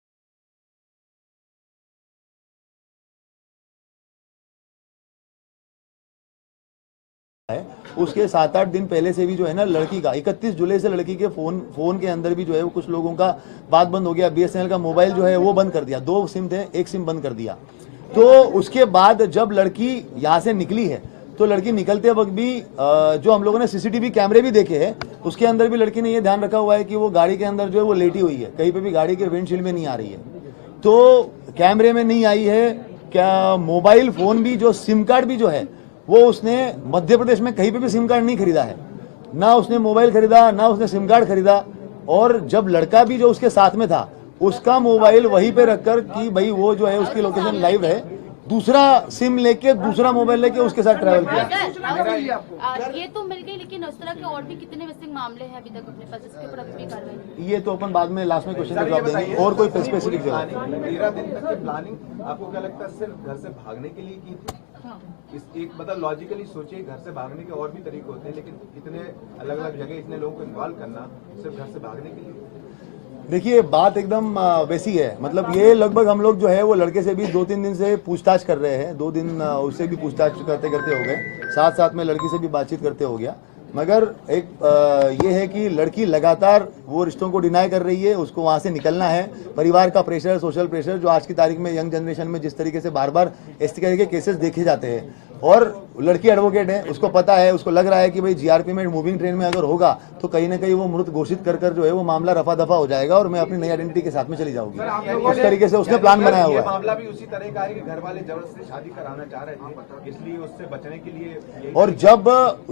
उसके 7-8 दिन पहले से भी जो है ना लड़की का 31 जुलाई से लड़की के फोन के अंदर भी जो है वो कुछ लोगों का बात बंद हो गया। BSNL का मोबाइल जो है वो बंद कर दिया, 2 सिम थे, 1 सिम बंद कर दिया। तो उसके बाद जब लड़की यहाँ से निकली है तो लड़की निकलते वक्त भी जो हम लोगों ने CCTV कैमरे भी देखे हैं उसके अंदर भी लड़की ने ये ध्यान रखा हुआ है कि वो गाड़ी के अंदर जो है वो लेटी हुई है, कहीं पे भी गाड़ी के विंडशील्ड में नहीं आ रही है। तो कैमरे में नहीं आई है क्या, मोबाइल फोन भी जो सिम कार्ड भी जो है वो उसने मध्य प्रदेश में कहीं पे भी सिम कार्ड नहीं खरीदा है, ना उसने मोबाइल खरीदा ना उसने सिम कार्ड खरीदा। और जब लड़का भी जो उसके साथ में था उसका मोबाइल वहीं पे रखकर कि भाई वो जो है उसकी लोकेशन लाइव है, दूसरा सिम लेके दूसरा मोबाइल लेके उसके साथ ट्रैवल किया। ये तो मिल गई, लेकिन उस तरह के और भी कितने मिसिंग मामले हैं अभी तक अपने पास जिसके ऊपर अभी भी कार्रवाई? ये तो अपन बाद में लास्ट में क्वेश्चन का जवाब देंगे। और कोई स्पेसिफिक जवाब? 13 दिन तक की प्लानिंग आपको क्या लगता है सिर्फ घर से भागने के लिए की थी? इस एक मतलब लॉजिकली सोचिए, घर से भागने के और भी तरीके होते हैं, लेकिन इतने अलग अलग जगह इतने लोगों को इन्वॉल्व करना सिर्फ घर से भागने के लिए? देखिए बात एकदम वैसी है, मतलब ये लगभग हम लोग जो है वो लड़के से भी 2-3 दिन से पूछताछ कर रहे हैं। 2 दिन उससे भी पूछताछ करते करते हो गए, साथ साथ में लड़की से भी बातचीत करते हो गया। मगर एक ये है कि लड़की लगातार वो रिश्तों को डिनाई कर रही है, उसको वहाँ से निकलना है। परिवार का प्रेशर, सोशल प्रेशर जो आज की तारीख में यंग जनरेशन में जिस तरीके से बार बार इस तरह के केसेस देखे जाते हैं, और लड़की एडवोकेट है, उसको पता है, उसको लग रहा है कि भाई जीआरपी में मूविंग ट्रेन में अगर होगा तो कहीं ना कहीं वो मृत घोषित कर जो है वो मामला रफा दफा हो जाएगा और मैं अपनी नई आइडेंटिटी के साथ में चली जाऊंगी। उस तरीके से उसने प्लान बनाया हुआ ये है। मामला भी उसी तरह का है कि घर वाले जबरदस्ती शादी कराना चाह रहे थे, इसलिए उससे बचने के लिए और जब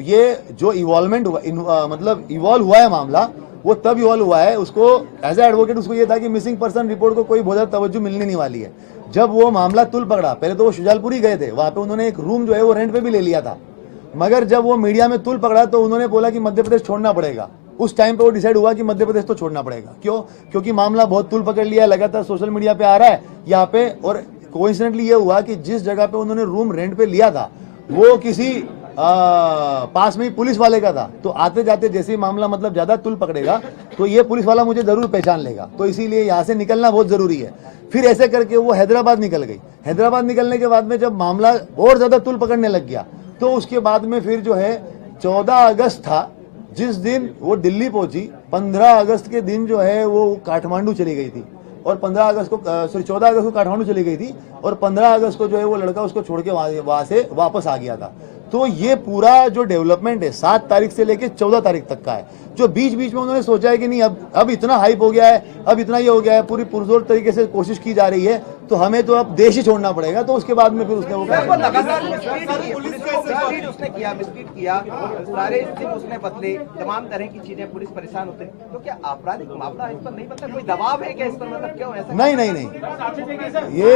ये जो इवॉल्वमेंट हुआ, मतलब इवॉल्व हुआ है मामला, वो तब इवॉल्व हुआ है। उसको एज ए एडवोकेट उसको ये था कि मिसिंग पर्सन रिपोर्ट को कोई बहुत ज्यादा तवज्जो मिलने नहीं वाली है। जब वो मामला तुल पकड़ा, पहले तो वो शुजालपुर ही गए थे, वहां पे उन्होंने एक रूम जो है वो रेंट पे भी ले लिया था। मगर जब वो मीडिया में तुल पकड़ा तो उन्होंने बोला कि मध्य प्रदेश छोड़ना पड़ेगा। उस टाइम पे वो डिसाइड हुआ कि मध्य प्रदेश तो छोड़ना पड़ेगा। क्यों? क्योंकि मामला बहुत तुल पकड़ लिया, लगातार सोशल मीडिया पे आ रहा है यहाँ पे। और कोइंसिडेंटली ये हुआ कि जिस जगह पे उन्होंने रूम रेंट पे लिया था वो किसी पास में ही पुलिस वाले का था। तो आते जाते जैसे ही मामला मतलब ज्यादा तुल पकड़ेगा तो ये पुलिस वाला मुझे जरूर पहचान लेगा, तो इसीलिए यहाँ से निकलना बहुत जरूरी है। फिर ऐसे करके वो हैदराबाद निकल गई। हैदराबाद निकलने के बाद में जब मामला और ज्यादा तुल पकड़ने लग गया तो उसके बाद में फिर जो है 14 अगस्त था जिस दिन वो दिल्ली पहुंची। 15 अगस्त के दिन जो है वो काठमांडू चली गई थी और 14 अगस्त को काठमांडू चली गई थी और 15 अगस्त को जो है वो लड़का उसको छोड़ के वहां से वापस आ गया था। तो ये पूरा जो डेवलपमेंट है 7 तारीख से लेके 14 तारीख तक का है। जो बीच बीच में उन्होंने सोचा है कि नहीं अब इतना हाइप हो गया है, अब इतना ये हो गया है, पूरी पुरजोर तरीके से कोशिश की जा रही है, तो हमें तो अब देश ही छोड़ना पड़ेगा। तो उसके बाद में फिर उसने वो उसने किया, मिसलीड किया, सारे सिम उसने बदले, तमाम तरह की चीजें, पुलिस परेशान होते। तो क्या आपराधिक मामला इस पर नहीं बनता? कोई दबाव है क्या इस पर? मतलब क्यों ऐसा? नहीं, ये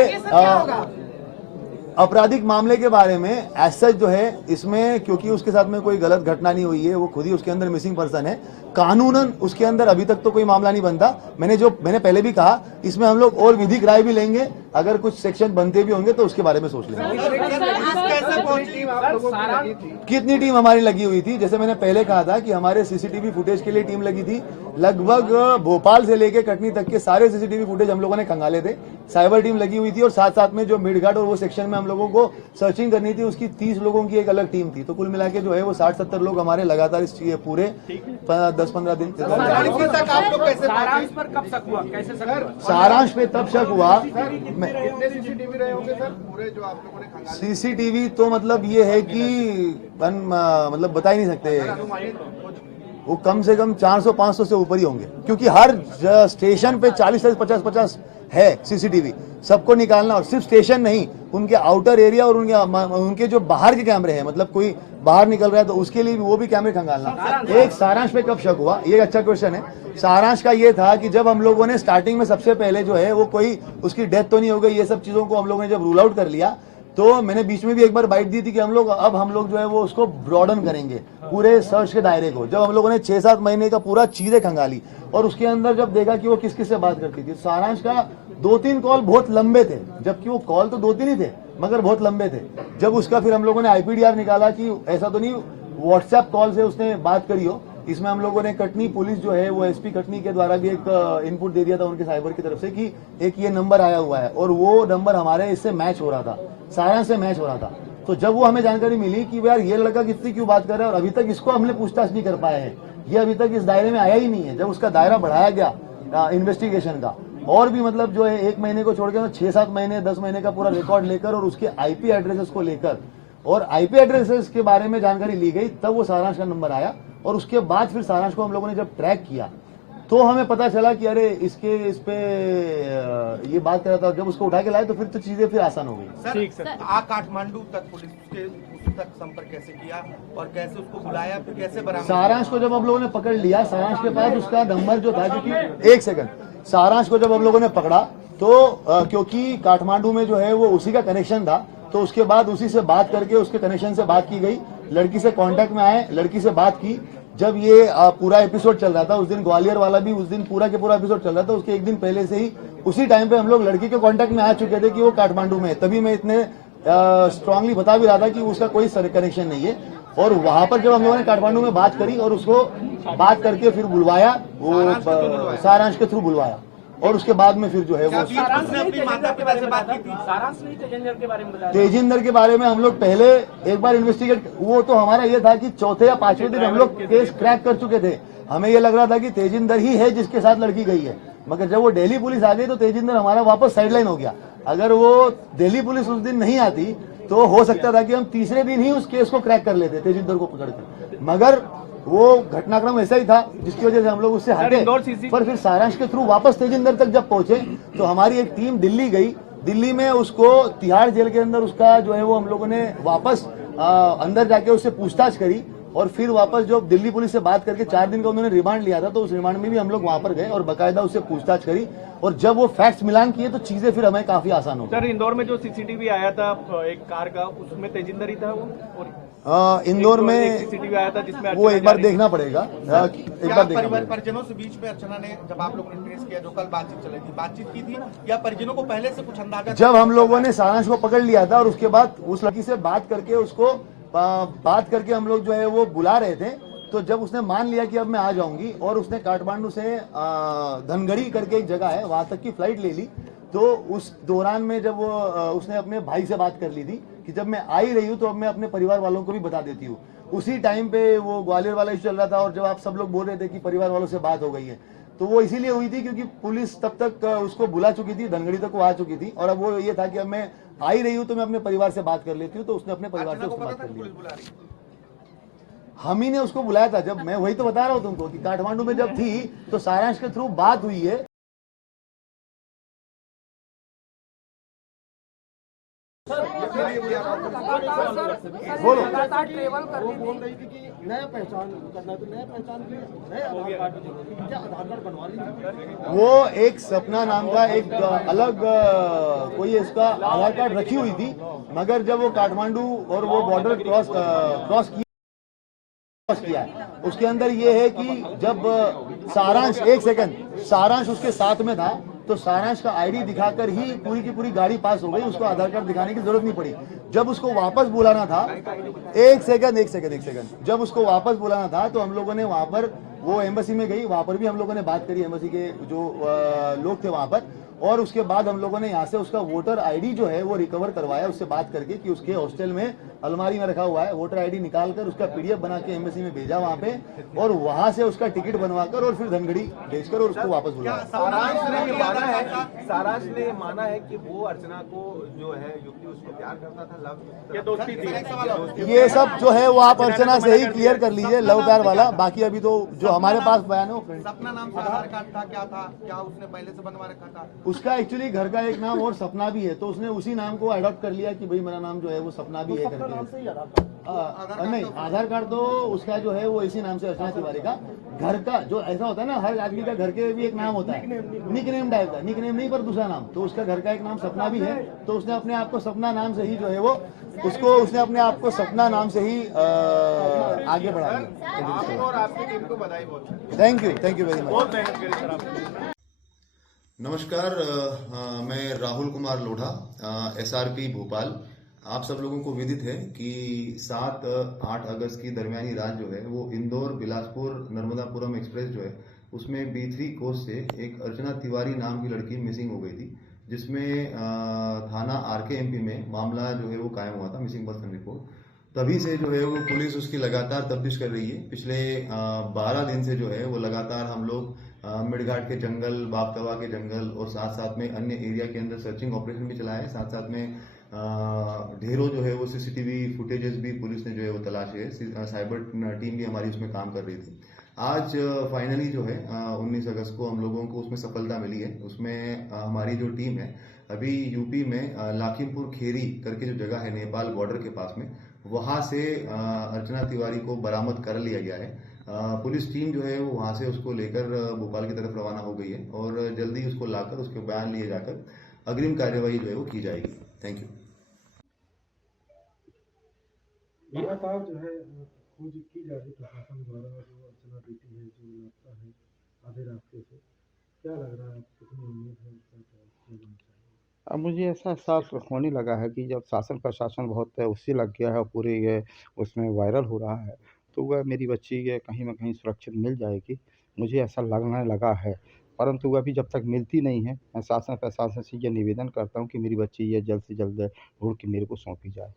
आपराधिक मामले के बारे में एज सच जो है इसमें, क्योंकि उसके साथ में कोई गलत घटना नहीं हुई है, वो खुद ही उसके अंदर मिसिंग पर्सन है, कानूनन उसके अंदर अभी तक तो कोई मामला नहीं बनता। मैंने पहले भी कहा, इसमें हम लोग और विधिक राय भी लेंगे, अगर कुछ सेक्शन बनते भी होंगे तो उसके बारे में सोच लेंगे। कितनी टीम हमारी लगी हुई थी? जैसे मैंने पहले कहा था कि हमारे सीसीटीवी फुटेज के लिए टीम लगी थी। लगभग भोपाल से लेके कटनी तक के सारे सीसीटीवी फुटेज हम लोगों ने खंगाले थे। साइबर टीम लगी हुई थी और साथ साथ में जो मेडघाट और वो सेक्शन में हम लोगों को सर्चिंग करनी थी, उसकी 30 लोगों की एक अलग टीम थी। तो कुल मिला के जो है वो 60-70 लोग हमारे लगातार इस पूरे 10-15 दिन। सारांश पर कब शक हुआ, कैसे शक हुआ? सारांश पे तब शक हुआ, सीसीटीवी रहे होंगे सर पूरे जो आप लोगों ने खंगाले? सीसीटीवी तो मतलब ये है कि मतलब बता ही नहीं सकते, वो कम से कम 400-500 से ऊपर ही होंगे, क्योंकि हर स्टेशन पे 40-50 है सीसीटीवी। सबको निकालना, और सिर्फ स्टेशन नहीं, उनके आउटर एरिया और उनके जो बाहर के कैमरे हैं, मतलब कोई बाहर निकल रहा है तो उसके लिए भी वो भी कैमरे खंगालना। एक सारांश पे कब शक हुआ, ये अच्छा क्वेश्चन है। सारांश का ये था कि जब हम लोगों ने स्टार्टिंग में सबसे पहले जो है वो कोई उसकी डेथ तो नहीं हो गई, ये सब चीजों को हम लोगों ने जब रूल आउट कर लिया, तो मैंने बीच में भी एक बार बाइट दी थी कि हम लोग जो है वो उसको ब्रॉडन करेंगे पूरे सर्च के दायरे को। जब हम लोगों ने 6-7 महीने का पूरा चीजें खंगाली और उसके अंदर जब देखा कि वो किस किस से बात करती थी, सारांश का 2-3 कॉल बहुत लंबे थे, जबकि वो कॉल तो 2-3 ही थे मगर बहुत लंबे थे। जब उसका फिर हम लोगों ने IPDR निकाला कि ऐसा तो नहीं व्हाट्सएप कॉल से उसने बात करी हो। इसमें हम लोगों ने कटनी पुलिस जो है वो SP कटनी के द्वारा भी एक इनपुट दे दिया था उनके साइबर की तरफ से कि एक ये नंबर आया हुआ है, और वो नंबर हमारे इससे मैच हो रहा था, सारांश से मैच हो रहा था। तो जब वो हमें जानकारी मिली कि यार ये लड़का कितनी क्यों बात कर रहा है और अभी तक इसको हमने पूछताछ नहीं कर पाया है, ये अभी तक इस दायरे में आया ही नहीं है। जब उसका दायरा बढ़ाया गया इन्वेस्टिगेशन का, और भी मतलब जो है 1 महीने को छोड़कर 6-7 महीने 10 महीने का पूरा रिकॉर्ड लेकर और उसके IP एड्रेसेस को लेकर और IP एड्रेसेस के बारे में जानकारी ली गई, तब वो सारांश का नंबर आया। और उसके बाद फिर सारांश को हम लोगों ने जब ट्रैक किया तो हमें पता चला कि अरे इस पे ये बात कर रहा था। जब उसको उठा के लाए तो फिर तो चीजें फिर आसान हो गई। ठीक सर, काठमांडू तक पुलिस के उस तक संपर्क कैसे किया और कैसे उसको बुलाया, फिर कैसे बरामद? सारांश को जब हम लोगों ने पकड़ लिया, सारांश के पास उसका नंबर जो था, क्योंकि 1 सेकंड, सारांश को जब हम लोगों ने पकड़ा तो क्योंकि काठमांडू में जो है वो उसी का कनेक्शन था, तो उसके बाद उसी से बात करके उसके कनेक्शन से बात की गई, लड़की से कांटेक्ट में आए, लड़की से बात की। जब ये पूरा एपिसोड चल रहा था उस दिन ग्वालियर वाला भी उस दिन पूरा के पूरा एपिसोड चल रहा था, उसके एक दिन पहले से ही उसी टाइम पे हम लोग लड़की के कांटेक्ट में आ चुके थे कि वो काठमांडू में है। तभी मैं इतने स्ट्रांगली बता भी रहा था कि उसका कोई कनेक्शन नहीं है। और वहां पर जब हम लोगों ने काठमांडू में बात करी और उसको बात करके फिर बुलवाया, वो सारांश के थ्रू बुलवाया, और उसके बाद में फिर जो है वो अपनी माता पिता से बात की थी। सारांश ने तेजिंदर के बारे में बताया। तेजिंदर के बारे में हम लोग पहले एक बार इन्वेस्टिगेट, वो तो हमारा ये था कि चौथे या पांचवें दिन हम लोग केस क्रैक कर चुके थे। हमें ये लग रहा था कि तेजिंदर ही है जिसके साथ लड़की गई है, मगर जब वो दिल्ली पुलिस आ गई तो तेजिंदर हमारा वापस साइडलाइन हो गया। अगर वो दिल्ली पुलिस उस दिन नहीं आती तो हो सकता था कि हम तीसरे दिन ही उस केस को क्रैक कर लेते तेजिंदर को पकड़कर, मगर वो घटनाक्रम ऐसा ही था जिसकी वजह से हम लोग उससे हटे। पर फिर सारांश के थ्रू वापस तेजिंदर तक जब पहुंचे तो हमारी एक टीम दिल्ली गई, दिल्ली में उसको तिहाड़ जेल के अंदर उसका जो है वो हम लोगों ने वापस अंदर जाके उससे पूछताछ करी, और फिर वापस जो दिल्ली पुलिस से बात करके 4 दिन का उन्होंने रिमांड लिया था, तो उस रिमांड में भी हम लोग वहां पर गए और बाकायदा उससे पूछताछ करी, और जब वो फैक्ट्स मिलान किए तो चीजें फिर हमें काफी आसान हो गई। सर, इंदौर में जो सीसीटीवी आया था एक कार का, उसमें तेजिंदर ही था वो, और इंदौर में सीसीटीवी आया था जिसमें वो एक बार देखना पड़ेगा, एक बार देखना पड़ेगा। परिजनों से बीच में अर्चना ने, जब आप लोगों ने ट्रेस किया, जो कल बातचीत चली थी, बातचीत की थी या परिजनों को पहले से कुछ अंदाजा? जब हम लोगों ने सारांश को पकड़ लिया था और उसके बाद उस लड़की से बात करके उसको बात करके हम लोग जो है वो बुला रहे थे, तो जब उसने मान लिया कि अब मैं आ जाऊंगी, और उसने काठमांडू से धनगढ़ी करके एक जगह है वहां तक की फ्लाइट ले ली, तो उस दौरान में जब वो उसने अपने भाई से बात कर ली थी कि जब मैं आ ही रही हूँ तो अब मैं अपने परिवार वालों को भी बता देती हूँ। उसी टाइम पे वो ग्वालियर वाला इशू चल रहा था, और जब आप सब लोग बोल रहे थे कि परिवार वालों से बात हो गई है, तो वो इसीलिए हुई थी क्योंकि पुलिस तब तक उसको बुला चुकी थी, धनगढ़ी तक वो आ चुकी थी, और अब वो ये था कि अब मैं आ ही रही हूँ तो मैं अपने परिवार से बात कर लेती हूँ, तो उसने अपने परिवार से उससे बात कर ली। हम ही ने उसको बुलाया था, जब मैं वही तो बता रहा हूँ तुमको कि काठमांडू में जब थी तो सारांश के थ्रू बात हुई है। बोलो। लगातार ट्रेवल कर रही थी कि नया पहचान करना, तो नया पहचान के नए आधार कार्ड, क्या आधार कार्ड बनवा ली? वो एक सपना नाम का एक अलग कोई इसका आधार कार्ड रखी हुई थी, मगर जब वो काठमांडू और वो बॉर्डर क्रॉस किया है, उसके अंदर ये है कि जब सारांश, एक सेकंड, सारांश उसके साथ में था, तो सारांश का आईडी दिखाकर ही पूरी की पूरी गाड़ी पास हो गई, उसको आधार कार्ड दिखाने की जरूरत नहीं पड़ी। जब उसको वापस बुलाना था, एक सेकंड, जब उसको वापस बुलाना था तो हम लोगों ने वहां पर, वो एम्बेसी में गई, वहां पर भी हम लोगों ने बात करी, एम्बेसी के जो लोग थे वहां पर, और उसके बाद हम लोगों ने यहाँ से उसका वोटर आईडी जो है वो रिकवर करवाया, उससे बात करके कि उसके हॉस्टल में अलमारी में रखा हुआ है, वोटर आईडी निकालकर उसका पीडीएफ बना के एम्बेसी में भेजा वहां पे, और वहां से उसका टिकट बनवाकर और फिर धनगढ़ी भेजकर और उसको वापस बुलाया। सारांश ने माना है कि वो अर्चना को जो है युवती उसको प्यार करता था, लव या दोस्ती थी। ये सब जो है वो आप अर्चना से ही क्लियर कर लीजिए, लव प्यार वाला। बाकी अभी तो जो हमारे पास बयान है, सपना नाम से आधार कार्ड था, क्या था, क्या उसने पहले से बनवा रखा था? उसका एक्चुअली घर का एक नाम और सपना भी है, तो उसने उसी नाम को अडॉप्ट कर लिया कि भाई मेरा नाम जो है वो सपना भी है करके। नहीं, आधार कार्ड तो उसका जो है वो इसी नाम से, अर्चना तिवारी का। घर का जो ऐसा होता है ना, हर आदमी का घर के भी एक नाम होता है, निकनेम टाइप का, निकनेम नहीं पर दूसरा नाम, तो उसका घर का एक नाम सपना भी है, तो उसने अपने आप को सपना नाम से ही जो है वो उसने अपने आप को सपना नाम से ही आगे बढ़ा दिया। और आपकी टीम को बधाई बोलते हैं। Thank you very much. नमस्कार, मैं राहुल कुमार लोढ़ा, SRP भोपाल। आप सब लोगों को विदित है कि 7-8 अगस्त की दरमियानी रात जो है वो इंदौर बिलासपुर नर्मदापुरम एक्सप्रेस जो है उसमें B3 कोस से एक अर्चना तिवारी नाम की लड़की मिसिंग हो गई थी, जिसमें थाना RKMP में मामला जो है वो कायम हुआ था, मिसिंग पर्सन रिपोर्ट। तभी से जो है वो पुलिस उसकी लगातार तफ्तीश कर रही है। पिछले 12 दिन से जो है वो लगातार हम लोग मिडघाट के जंगल, बापतवा के जंगल और साथ साथ में अन्य एरिया के अंदर सर्चिंग ऑपरेशन भी चलाया है। साथ साथ में ढेरों जो है वो CCTV फुटेजेस भी पुलिस ने जो है वो तलाशे है। साइबर टीम भी हमारी उसमें काम कर रही थी। आज फाइनली जो है 19 अगस्त को हम लोगों को उसमें सफलता मिली है। उसमें हमारी जो टीम है अभी यूपी में लाखीमपुर खेरी करके जो जगह है नेपाल बॉर्डर के पास में, वहां से अर्चना तिवारी को बरामद कर लिया गया है। पुलिस टीम जो है वो वहाँ से उसको लेकर भोपाल की तरफ रवाना हो गई है और जल्दी उसको लाकर उसके बयान लिए जाकर अग्रिम कार्यवाही जो है वो की जाएगी। Thank you. लगातार जो है खोज की जा रही प्रशासन द्वारा, जो अर्चना बेटी है जो लापता है आधे रास्ते से, क्या लग रहा है, कितनी उम्मीद है क्या किया जाना चाहिए? अब मुझे ऐसा एहसास होने लगा है कि जब शासन प्रशासन बहुत उससे लग गया है और पूरे ये उसमें वायरल हो रहा है, तो वह मेरी बच्ची ये कहीं न कहीं सुरक्षित मिल जाएगी, मुझे ऐसा लगने लगा है। परंतु अभी जब तक मिलती नहीं है, मैं शासन प्रशासन से ये निवेदन करता हूँ कि मेरी बच्ची ये जल्द से जल्द ढूँढ के मेरे को सौंपी जाए।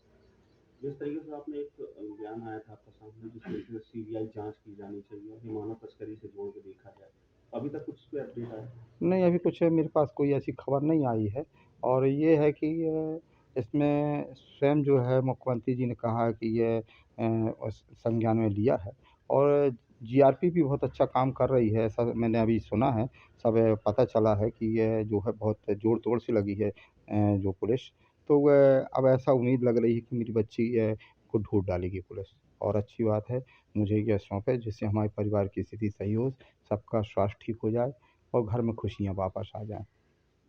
जिस तरीके से आपने एक बयान आया था आपके सामने जिस तरीके से सीबीआई जांच की जानी चाहिए और मानव तस्करी से जोड़ के देखा जाए, अभी तक कुछ पे अपडेट आया? नहीं, अभी कुछ मेरे पास कोई ऐसी खबर नहीं आई है और ये है कि इसमें स्वयं जो है मुख्यमंत्री जी ने कहा है कि ये संज्ञान में लिया है और जीआरपी भी बहुत अच्छा काम कर रही है, ऐसा मैंने अभी सुना है। सब पता चला है कि ये जो है बहुत जोड़-तोड़ से लगी है जो पुलिस। तो अब ऐसा उम्मीद लग रही है कि मेरी बच्ची को ढूँढ डालेगी पुलिस और अच्छी बात है, मुझे ये सौंपे जिससे हमारे परिवार की स्थिति सही हो, सबका स्वास्थ्य ठीक हो जाए और घर में खुशियाँ वापस आ जाएँ।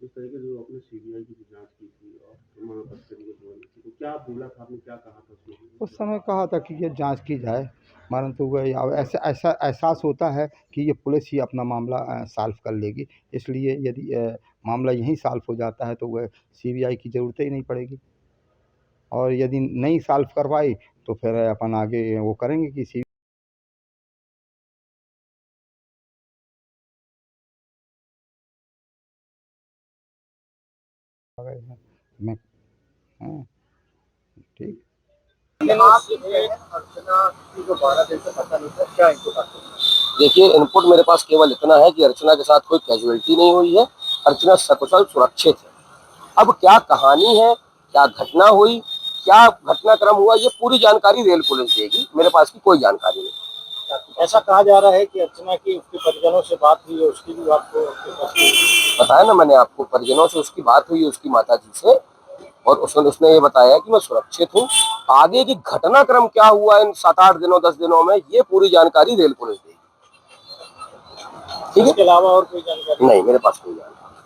जिस तरीके से आपने सीबीआई की जांच की थी और मानव तस्करी को जोड़ने की, तो क्या बोला था आपने, क्या कहा था उसमें? उस समय कहा था कि ये जांच की जाए, परंतु वह अब ऐसा ऐसा एहसास होता है कि ये पुलिस ही अपना मामला सॉल्व कर लेगी। इसलिए यदि मामला यहीं सॉल्व हो जाता है तो वह सीबीआई की ज़रूरत ही नहीं पड़ेगी और यदि नहीं सॉल्व करवाई तो फिर अपन आगे वो करेंगे कि सी मैं हाँ, ठीक। देखिए, इनपुट मेरे पास केवल इतना है कि अर्चना के साथ कोई कैजुअलिटी नहीं हुई है, अर्चना सकुशल सुरक्षित है। अब क्या कहानी है, क्या घटना हुई, क्या घटनाक्रम हुआ, ये पूरी जानकारी रेल पुलिस देगी, मेरे पास की कोई जानकारी नहीं। ऐसा कहा जा रहा है कि अर्चना की उसके परिजनों से बात हुई है, उसकी भी आपको बताया ना मैंने आपको, परिजनों से उसकी बात हुई है, उसकी माताजी से, और उसने ये बताया कि मैं सुरक्षित हूँ। आगे की घटनाक्रम क्या हुआ इन 7-8 दिनों 10 दिनों में, ये पूरी जानकारी रेल पुलिस देगी। ठीक है, इसके अलावा और कोई जानकारी नहीं, मेरे पास कोई जानकारी।